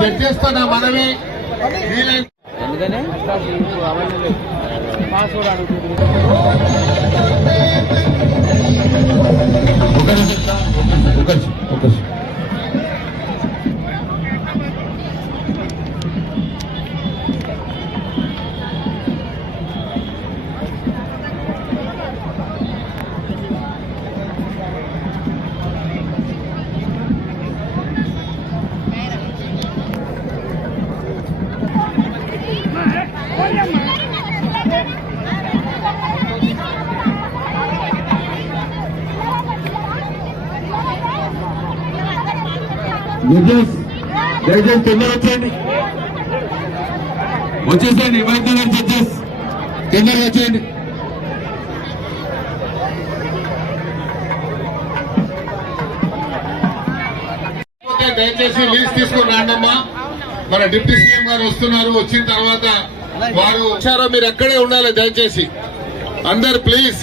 Judges తో నా మనవి జడ్జెస్ తొందర వచ్చేసేయండి ఇవ్వండి జడ్జెస్ తొందరగా వచ్చేయండి. దయచేసి లీజ్ తీసుకుని రాండమ్మా. మన డిప్యూటీ సీఎం గారు వస్తున్నారు. వచ్చిన తర్వాత వారు వచ్చారో మీరు అక్కడే ఉండాలి దయచేసి అందరు ప్లీజ్.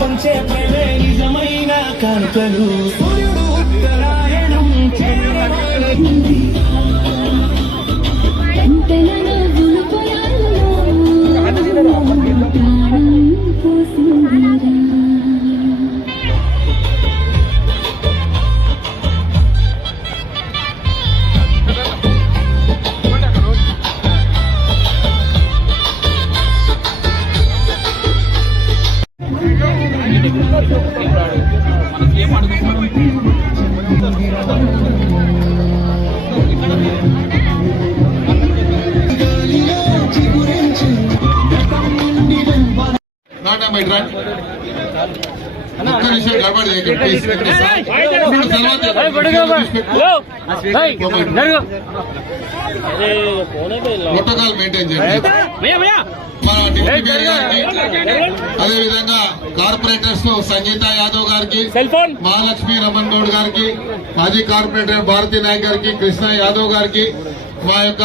పంచే నిజమైన కానుకలు సూర్యుడు ఉత్తరాయణం ప్రోటోకాల్ మెయింటైన్ చేయండి. అదేవిధంగా కార్పొరేటర్స్ సంగీత యాదవ్ గారికి, మహాలక్ష్మి రమణ్ గౌడ్ గారికి, మాజీ కార్పొరేటర్ భారతీ నాయక్ గారికి, కృష్ణ యాదవ్ గారికి, మా యొక్క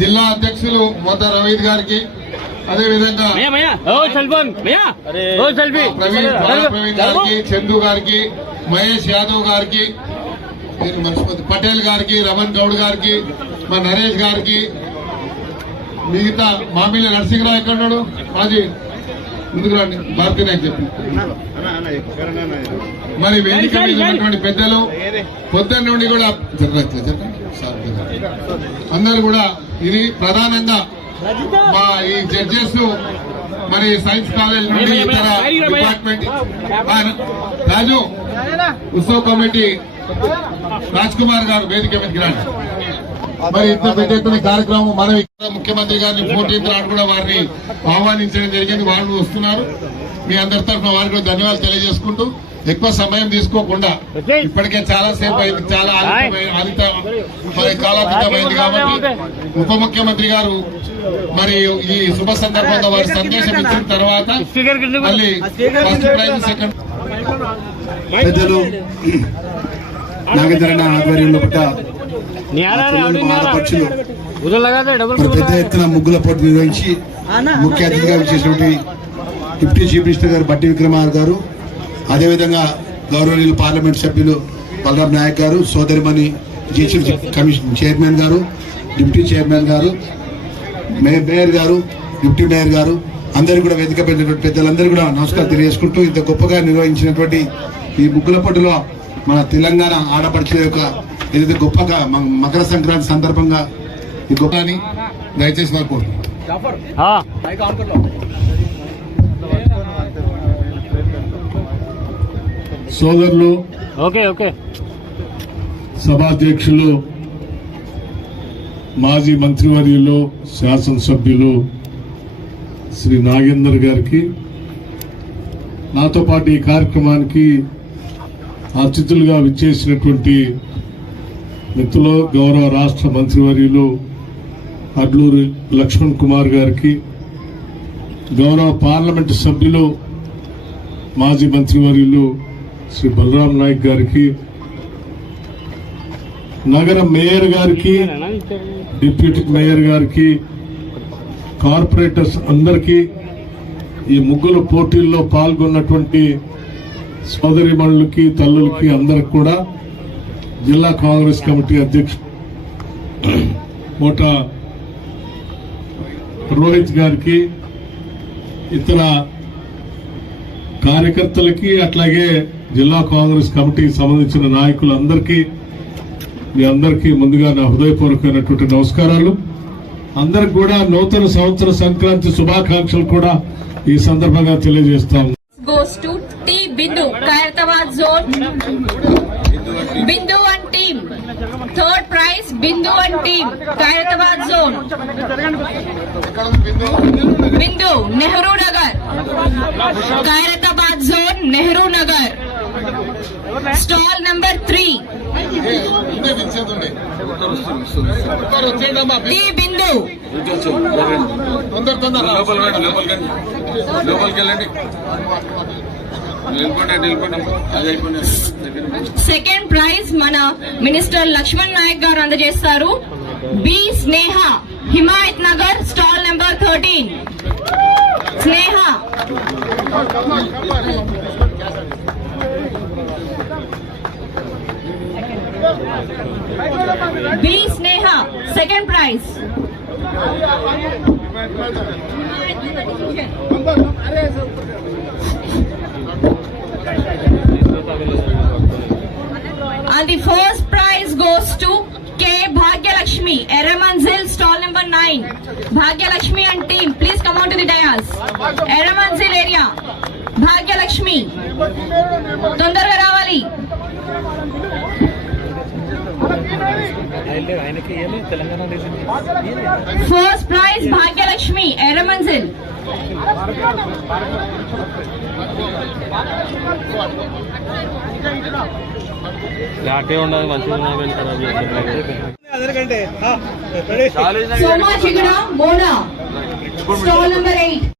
జిల్లా అధ్యక్షులు మొత్త రవీద్ గారికి, అదేవిధంగా ప్రవీణ్ గారికి, చందు గారికి, మహేష్ యాదవ్ గారికి, పటేల్ గారికి, రమణ్ గౌడ్ గారికి, మా నరేష్ గారికి, మిగతా మామిళ్ళ నరసింహరావు ఎక్కడున్నాడు మాజీ ముందుకు రండి భారతీ నాయక్ చెప్పి మరి వేదిక మీద ఉన్నటువంటి పెద్దలు పొద్దున్న నుండి కూడా అందరు కూడా ఇది ప్రధానంగా మా ఈ జడ్జెస్ మరి సైన్స్ కాలేజ్ నుండి ఇతర డిపార్ట్మెంట్ రాజు ఉత్సవ కమిటీ రాజ్ కుమార్ గారు వేదిక మీదకి రండి. మరి ఇంత పెద్ద ఎత్తున కార్యక్రమం మనం ఇక్కడ ముఖ్యమంత్రి గారిని 14th నాడు కూడా వారిని ఆహ్వానించడం జరిగింది. వాళ్ళు వస్తున్నారు. మీ అందరి తరఫున వారికి ధన్యవాదాలు తెలియజేసుకుంటూ ఎక్కువ సమయం తీసుకోకుండా ఇప్పటికే చాలా సేపు అయింది, చాలా కాలాతీతమైంది కాబట్టి ఉప ముఖ్యమంత్రి గారు మరి ఈ శుభ సందర్భంగా వారి సందేశం ఇచ్చిన తర్వాత మళ్ళీ ఫస్ట్ ప్రైజ్ సెకండ్ పెద్దలు నాగేంద్రన్న ఆధ్వర్యంలో పెద్ద ఎత్తున ముగ్గుల పోటీ నిర్వహించి ముఖ్య అతిథిగా విచ్చేసినటువంటి డిప్యూటీ చీఫ్ మినిస్టర్ గారు బట్టి విక్రమార్ గారు, అదేవిధంగా గౌరవనీయులు పార్లమెంట్ సభ్యులు బలరాం నాయక్ గారు, సోదరిమణి జిహెచ్ఎంసీ కమిషన్ చైర్మన్ గారు, డిప్యూటీ చైర్మన్ గారు, మేయర్ గారు, డిప్యూటీ మేయర్ గారు, అందరూ కూడా వేదిక పెద్దలందరూ కూడా నమస్కారం తెలియజేసుకుంటూ ఇంత గొప్పగా నిర్వహించినటువంటి ఈ ముగ్గుల పోటీలో మన తెలంగాణ ఆడపడుచుల యొక్క ఏదైతే గొప్పగా మకర సంక్రాంతి సందర్భంగా ఈ గొప్ప దయచేసి మాకు సోదరులు, సభాధ్యక్షులు, మాజీ మంత్రివర్యులు, శాసనసభ్యులు శ్రీ నాగేందర్ గారికి, నాతో పాటు ఈ కార్యక్రమానికి అతిథులుగా విచ్చేసినటువంటి మిత్రులు గౌరవ రాష్ట్ర మంత్రివర్యులు అడ్లూరి లక్ష్మణ్ కుమార్ గారికి, గౌరవ పార్లమెంటు సభ్యులు మాజీ మంత్రివర్యులు శ్రీ బలరాం నాయక్ గారికి, నగర మేయర్ గారికి, డిప్యూటీ మేయర్ గారికి, కార్పొరేటర్స్ అందరికీ, ఈ ముగ్గుల పోటీల్లో పాల్గొన్నటువంటి సోదరిమణులకి, తల్లులకి అందరికి కూడా జిల్లా కాంగ్రెస్ కమిటీ అధ్యక్షుడు కోట రోహిత్ గారికి, ఇతర కార్యకర్తలకి, అట్లాగే జిల్లా కాంగ్రెస్ కమిటీకి సంబంధించిన నాయకులందరికీ, మీ అందరికీ ముందుగా నా హృదయపూర్వకమైనటువంటి నమస్కారాలు. అందరికి కూడా నూతన సంవత్సర సంక్రాంతి శుభాకాంక్షలు కూడా ఈ సందర్భంగా తెలియజేస్తాం. Goes to T Bindu, Khairatabad zone. Bindu and team. Third prize, Bindu and team, Khairatabad zone. Bindu, Nehru Nagar. Khairatabad zone, Nehru Nagar. Stall number 3. T Bindu. Second prize మన మినిస్టర్ లక్ష్మణ్ నాయక్ గారు అందజేస్తారు. B Sneha, Himayat Nagar, stall number 13. Sneha. B Sneha, second prize. And the first prize goes to K. Bhagyalakshmi, Eramanzil, stall number 9. Bhagyalakshmi and team, please come on to the dais. Eramanzil area. Bhagyalakshmi. Tondaraga ravali. First prize Bhagyalakshmi, Eramanzil. Soma Chigana, Mona, stall number 8.